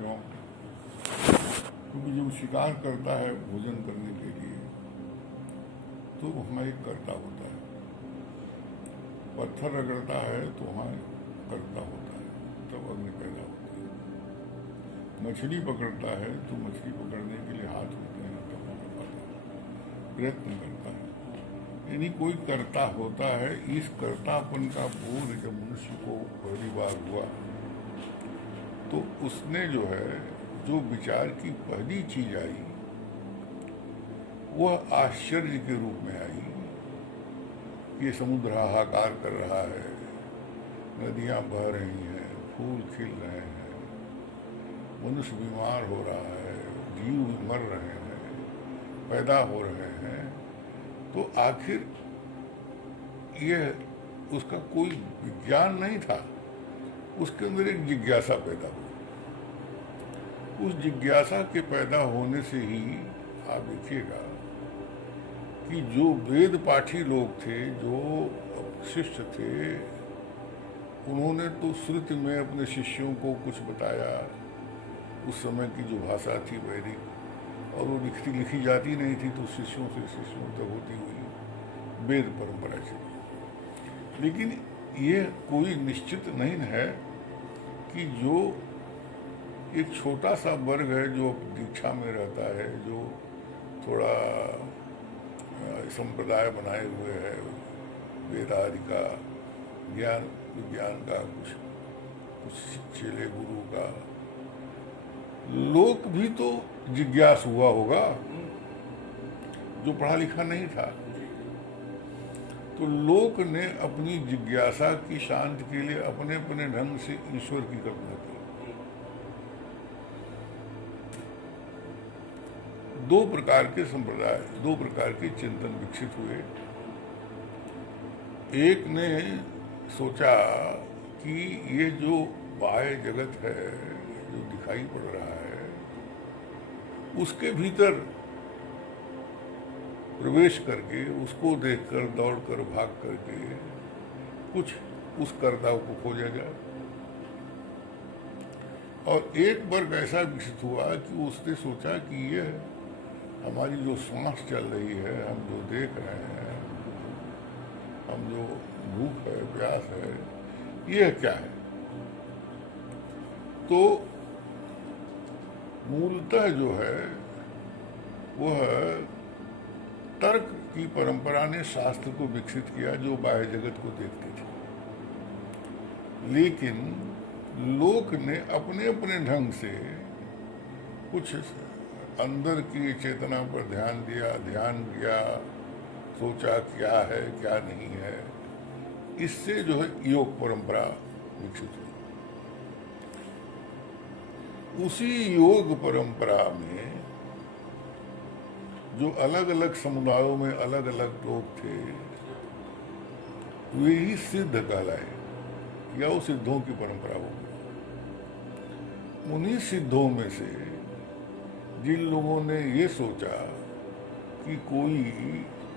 क्यों? क्योंकि जब शिकार करता है भोजन करने के लिए तो वहाँ एक कर्ता होता है, पत्थर रगड़ता है तो वहाँ कर्ता होता है, तब अग्नि पैदा होती है। मछली पकड़ता है तो मछली पकड़ने के लिए हाथ होते हैं, तब पकड़ पाता है, प्रयत्न करता है। यानी कोई कर्ता होता है। इस कर्तापन का बोध जब मनुष्य को पहली बार हुआ तो उसने जो है, जो विचार की पहली चीज आई वह आश्चर्य के रूप में आई। ये समुद्र हाहाकार कर रहा है, नदियां बह रही हैं, फूल खिल रहे हैं, मनुष्य बीमार हो रहा है, जीव मर रहे हैं, पैदा हो रहे हैं, तो आखिर यह उसका कोई विज्ञान नहीं था, उसके अंदर एक जिज्ञासा पैदा हुई। उस जिज्ञासा के पैदा होने से ही आप देखिएगा कि जो वेद पाठी लोग थे, जो शिष्य थे, उन्होंने तो श्रुति में अपने शिष्यों को कुछ बताया। उस समय की जो भाषा थी वैदिक, और वो लिखी जाती नहीं थी, तो शिष्यों से शिष्यों तक होती हुई वेद परंपरा चली। लेकिन ये कोई निश्चित नहीं है कि जो एक छोटा सा वर्ग है जो दीक्षा में रहता है, जो थोड़ा संप्रदाय बनाए हुए है, वेद आदि का ज्ञान विज्ञान का, कुछ चेले गुरु का, लोक भी तो जिज्ञास हुआ होगा, जो पढ़ा लिखा नहीं था। तो लोक ने अपनी जिज्ञासा की शांति के लिए अपने अपने ढंग से ईश्वर की कल्पना की। दो प्रकार के संप्रदाय, दो प्रकार के चिंतन विकसित हुए। एक ने सोचा कि ये जो बाह्य जगत है, जो दिखाई पड़ रहा है, उसके भीतर प्रवेश करके, उसको देखकर, दौड़कर, भाग करके कुछ उस कर्ता को खोजा जाए। और एक वर्ग ऐसा विकसित हुआ कि उसने सोचा कि ये हमारी जो सांस चल रही है, हम जो देख रहे हैं, हम जो भूख है, प्यास है, ये क्या है? तो मूलतः जो है वह तर्क की परंपरा ने शास्त्र को विकसित किया, जो बाह्य जगत को देखती थी। लेकिन लोक ने अपने अपने ढंग से कुछ अंदर की चेतना पर ध्यान दिया, सोचा क्या है क्या नहीं है। इससे जो है योग परंपरा विकसित हुई। उसी योग परंपरा में जो अलग अलग समुदायों में अलग अलग लोग थे, वे ही सिद्ध कहलाए, या वो सिद्धों की परंपरा हो गई। उन्हीं सिद्धों में से जिन लोगों ने ये सोचा कि कोई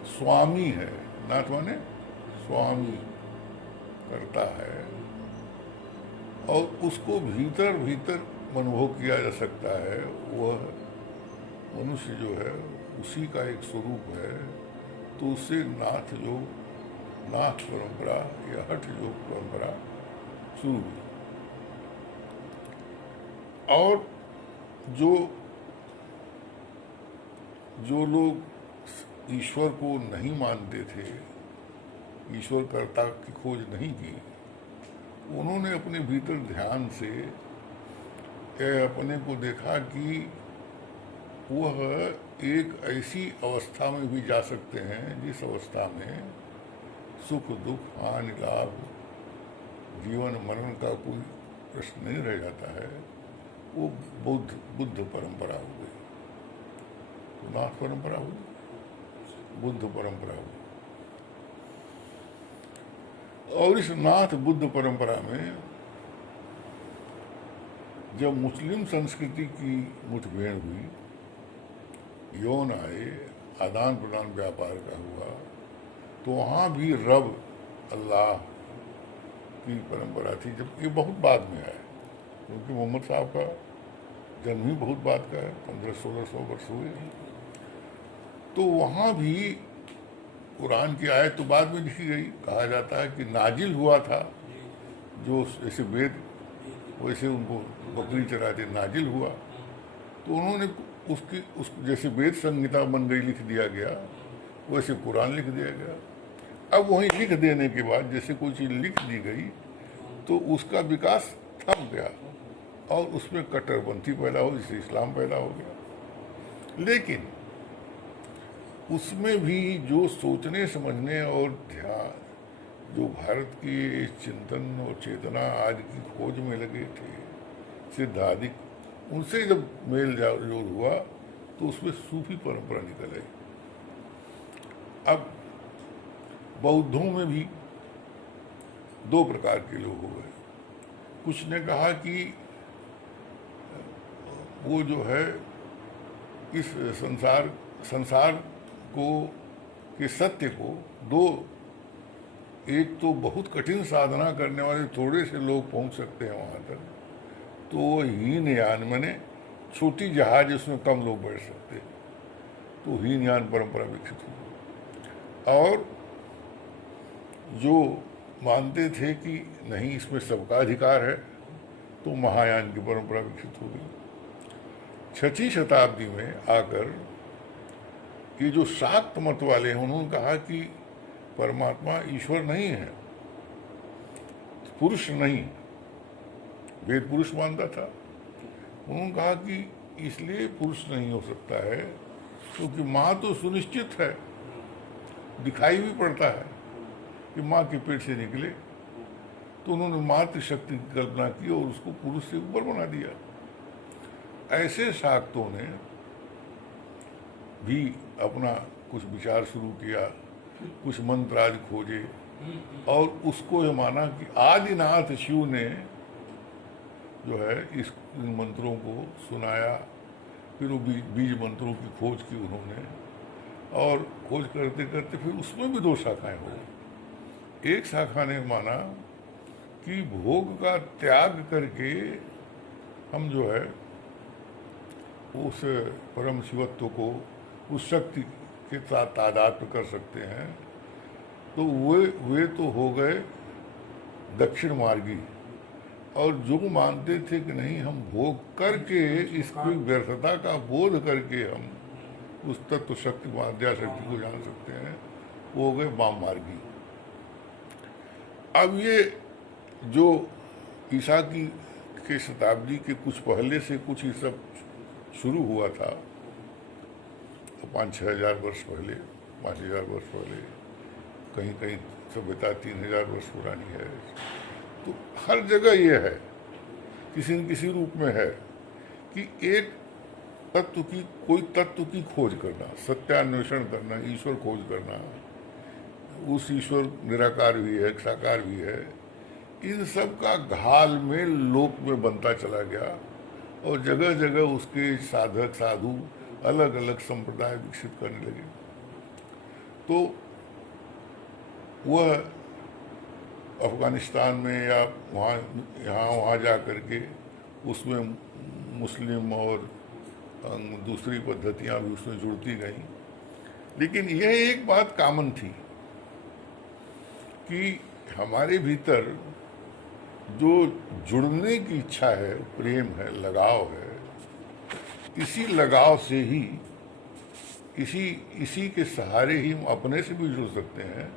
स्वामी है, नाथ माने स्वामी करता है, और उसको भीतर भीतर अनुभव किया जा सकता है, वह मनुष्य जो है उसी का एक स्वरूप है। तो उससे नाथ परंपरा या हठ योग परंपरा शुरू हुई। और जो लोग ईश्वर को नहीं मानते थे, ईश्वर कर्ता की खोज नहीं की, उन्होंने अपने भीतर ध्यान से अपने को देखा कि वह एक ऐसी अवस्था में भी जा सकते हैं जिस अवस्था में सुख दुख, हानि लाभ, जीवन मरण का कोई प्रश्न नहीं रह जाता है। वो बुद्ध परंपरा हो गई, नाथ परंपरा हुई, बुद्ध परंपरा हुई। और इस नाथ बुद्ध परंपरा में जब मुस्लिम संस्कृति की मुठभेड़ हुई, यौन आए, आदान प्रदान व्यापार का हुआ, तो वहाँ भी रब अल्लाह की परंपरा थी। जब ये बहुत बाद में आया, क्योंकि मोहम्मद साहब का जन्म ही बहुत बात का है, 1500-1600 वर्ष हुए हैं। तो वहाँ भी कुरान की आयत तो बाद में लिखी गई, कहा जाता है कि नाजिल हुआ था, जो जैसे वेद वैसे उनको बकरी चराते नाजिल हुआ, तो उन्होंने उस जैसे वेद संहिता बन गई, लिख दिया गया, वैसे कुरान लिख दिया गया। अब वहीं लिख देने के बाद जैसे कोई चीज़ लिख दी गई तो उसका विकास थम गया और उसमें कट्टरपंथी पैदा हो, जिससे इस्लाम पैदा हो गया। लेकिन उसमें भी जो सोचने समझने और ध्यान, जो भारत की चिंतन और चेतना आज की खोज में लगे थे सिद्धाधिक, उनसे जब मेल जोल हुआ तो उसमें सूफी परंपरा निकल आई। अब बौद्धों में भी दो प्रकार के लोग हो गए। कुछ ने कहा कि वो जो है इस संसार को के सत्य को दो, एक तो बहुत कठिन साधना करने वाले थोड़े से लोग पहुंच सकते हैं वहां तक, तो वो हीनयान माने छोटी जहाज उसमें कम लोग बैठ सकते हैं, तो हीनयान परंपरा विकसित हुई। और जो मानते थे कि नहीं इसमें सबका अधिकार है, तो महायान की परंपरा विकसित हो गई। 6वीं शताब्दी में आकर ये जो शाक्त मत वाले हैं, उन्होंने कहा कि परमात्मा ईश्वर नहीं है, पुरुष नहीं, वेद पुरुष मानता था। उन्होंने कहा कि इसलिए पुरुष नहीं हो सकता है क्योंकि माँ तो सुनिश्चित है, दिखाई भी पड़ता है कि माँ के पेट से निकले, तो उन्होंने मातृशक्ति की कल्पना की और उसको पुरुष से ऊपर बना दिया। ऐसे शाक्तों ने भी अपना कुछ विचार शुरू किया, कुछ मंत्र आदि खोजे और उसको ये माना कि आदिनाथ शिव ने जो है इन मंत्रों को सुनाया। फिर वो बीज मंत्रों की खोज की उन्होंने, और खोज करते करते फिर उसमें भी दो शाखाएं हो गई। एक शाखा ने माना कि भोग का त्याग करके हम जो है उस परम शिवत्व को, उस शक्ति के साथ तादात्म्य कर सकते हैं। तो वे तो हो गए दक्षिण मार्गी, और जो मानते थे कि नहीं हम भोग करके इसकी व्यर्थता का बोध करके हम उस तत्व शक्ति माध्या शक्ति को जान सकते हैं, वो हो गए वाम मार्गी। अब ये जो ईसा के शताब्दी के कुछ पहले से कुछ ये सब शुरू हुआ था, 5-6 हजार वर्ष पहले, 5,000 वर्ष पहले, कहीं कहीं सभ्यता 3,000 वर्ष पुरानी है। तो हर जगह ये है, किसी न किसी रूप में है कि एक तत्व की, कोई तत्व की खोज करना, सत्यान्वेषण करना, ईश्वर खोज करना। उस ईश्वर निराकार भी है, साकार भी है। इन सब का घाल में लोक में बनता चला गया और जगह जगह उसके साधक साधु अलग अलग संप्रदाय विकसित करने लगे। तो वह अफगानिस्तान में या वहाँ जा कर के उसमें मुस्लिम और दूसरी पद्धतियाँ भी उसमें जुड़ती गईं। लेकिन यह एक बात कॉमन थी कि हमारे भीतर जो जुड़ने की इच्छा है, प्रेम है, लगाव है, इसी लगाव से ही, इसी के सहारे ही हम अपने से भी जुड़ सकते हैं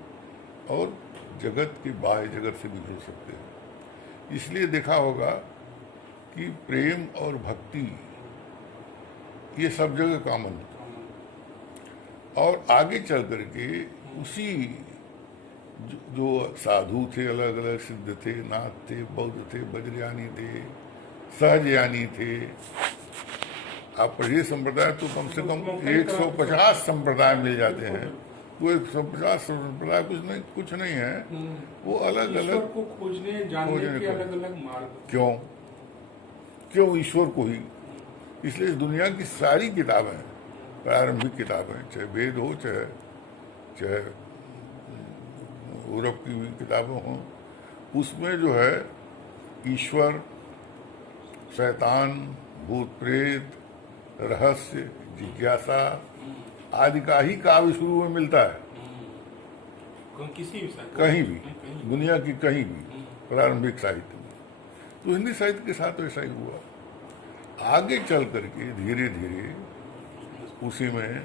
और जगत के बाह्य जगत से भी जुड़ सकते हैं। इसलिए देखा होगा कि प्रेम और भक्ति ये सब जगह कॉमन है। और आगे चल करके उसी जो साधु थे, अलग अलग सिद्ध थे, नाथ थे, बौद्ध थे, वज्रयानी थे, सहजयानी थे। आप पढ़िए संप्रदाय तो कम से कम 150 संप्रदाय मिल जाते हैं। वो 150 संप्रदाय कुछ नहीं है, वो अलग अलग को खोजने जानने के अलग अलग मार्ग। क्यों ईश्वर को ही? इसलिए इस दुनिया की सारी किताबें, प्रारंभिक किताबें, चाहे वेद हो, चाहे यूरोप की किताबें हों, उसमें जो है ईश्वर, शैतान, भूत प्रेत, रहस्य, जिज्ञासा आदि का ही काव्य शुरू में मिलता है। किसी भी कहीं भी, दुनिया की कहीं भी प्रारंभिक साहित्य में। तो हिंदी साहित्य के साथ ऐसा ही हुआ। आगे चल करके धीरे धीरे उसी में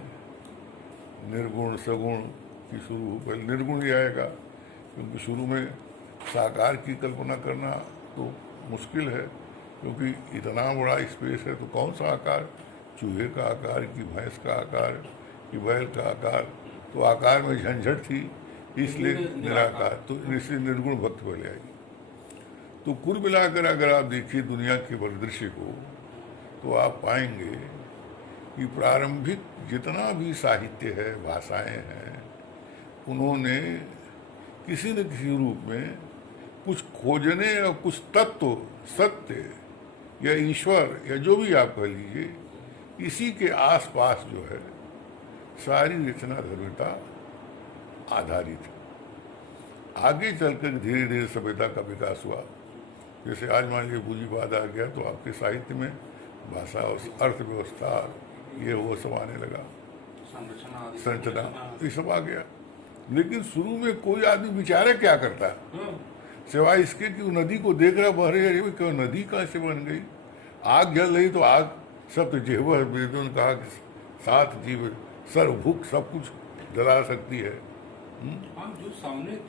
निर्गुण सगुण की शुरू, पहले निर्गुण ही आएगा, क्योंकि शुरू में साकार की कल्पना करना तो मुश्किल है, क्योंकि इतना बड़ा स्पेस है, तो कौन सा आकार, चूहे का आकार कि भैंस का आकार कि बैल का आकार, तो आकार में झंझट थी, इसलिए निराकार, तो इसलिए निर्गुण भक्ति पहले आई। तो कुल मिलाकर अगर आप देखिए दुनिया के परिदृश्य को, तो आप पाएंगे कि प्रारंभिक जितना भी साहित्य है, भाषाएं हैं, उन्होंने किसी न किसी रूप में कुछ खोजने और कुछ तत्व, सत्य या ईश्वर या जो भी आप कह लीजिए, इसी के आसपास जो है सारी रचना धर्मिता आधारित है। आगे चलकर धीरे धीरे सभ्यता का विकास हुआ। जैसे आज मान लीजिए पूंजीवाद आ गया, तो आपके साहित्य में भाषा और अर्थव्यवस्था ये वो सब आने लगा, संरचना ये सब आ गया। लेकिन शुरू में कोई आदमी विचारे क्या करता है, सिवाय इसके कि वो नदी को देख रहा बह रही है, क्यों नदी कहाँ से बन गई, आग जल रही तो आग सब जिह्वा, वेदों ने कहा कि 7 जीव सर्वभुक सब कुछ जला सकती है।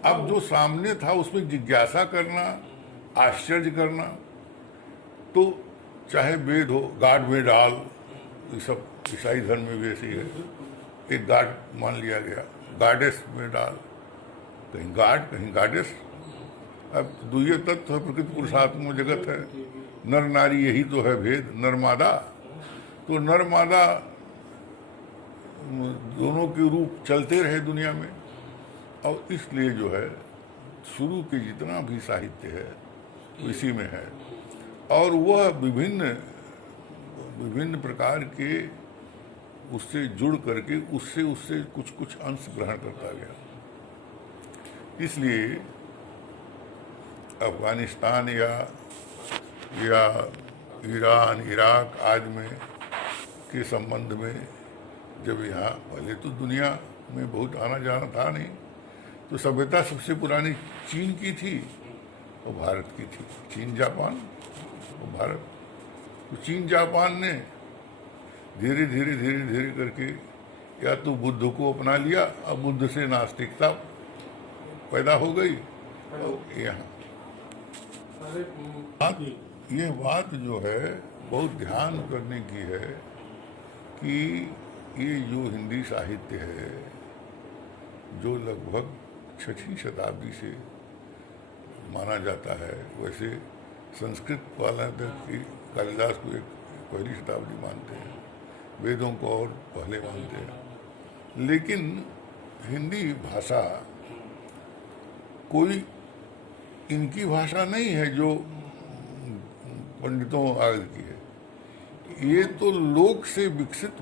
अब जो सामने था उसमें जिज्ञासा करना, आश्चर्य करना, तो चाहे वेद हो, गाड में डाल, ये सब ईसाई धर्म में भी ऐसी है, एक गाड मान लिया गया, गाडेस में डाल, कहीं गाड कहीं गाडेस। अब द्वितीय तत्व है, प्रकृति पुरुषात्म जगत है, नर नारी यही तो है भेद, नर मादा। तो नर मादा दोनों के रूप चलते रहे दुनिया में, और इसलिए जो है शुरू के जितना भी साहित्य है इसी में है, और वह विभिन्न विभिन्न प्रकार के उससे जुड़ करके उससे उससे कुछ कुछ अंश ग्रहण करता गया। इसलिए अफगानिस्तान या ईरान, इराक आदि में के संबंध में जब यहाँ, पहले तो दुनिया में बहुत आना जाना था नहीं, तो सभ्यता सबसे पुरानी चीन की थी और भारत की थी, चीन जापान और भारत। तो चीन जापान ने धीरे धीरे धीरे धीरे करके या तो बुद्ध को अपना लिया, और बुद्ध से नास्तिकता पैदा हो गई। और यहाँ ये बात जो है बहुत ध्यान करने की है कि ये जो हिंदी साहित्य है, जो लगभग 6वीं शताब्दी से माना जाता है, वैसे संस्कृत वाला तक कि कालिदास को एक पहली शताब्दी मानते हैं, वेदों को और पहले मानते हैं, लेकिन हिंदी भाषा कोई इनकी भाषा नहीं है जो पंडितों आदि की है, ये तो लोक से विकसित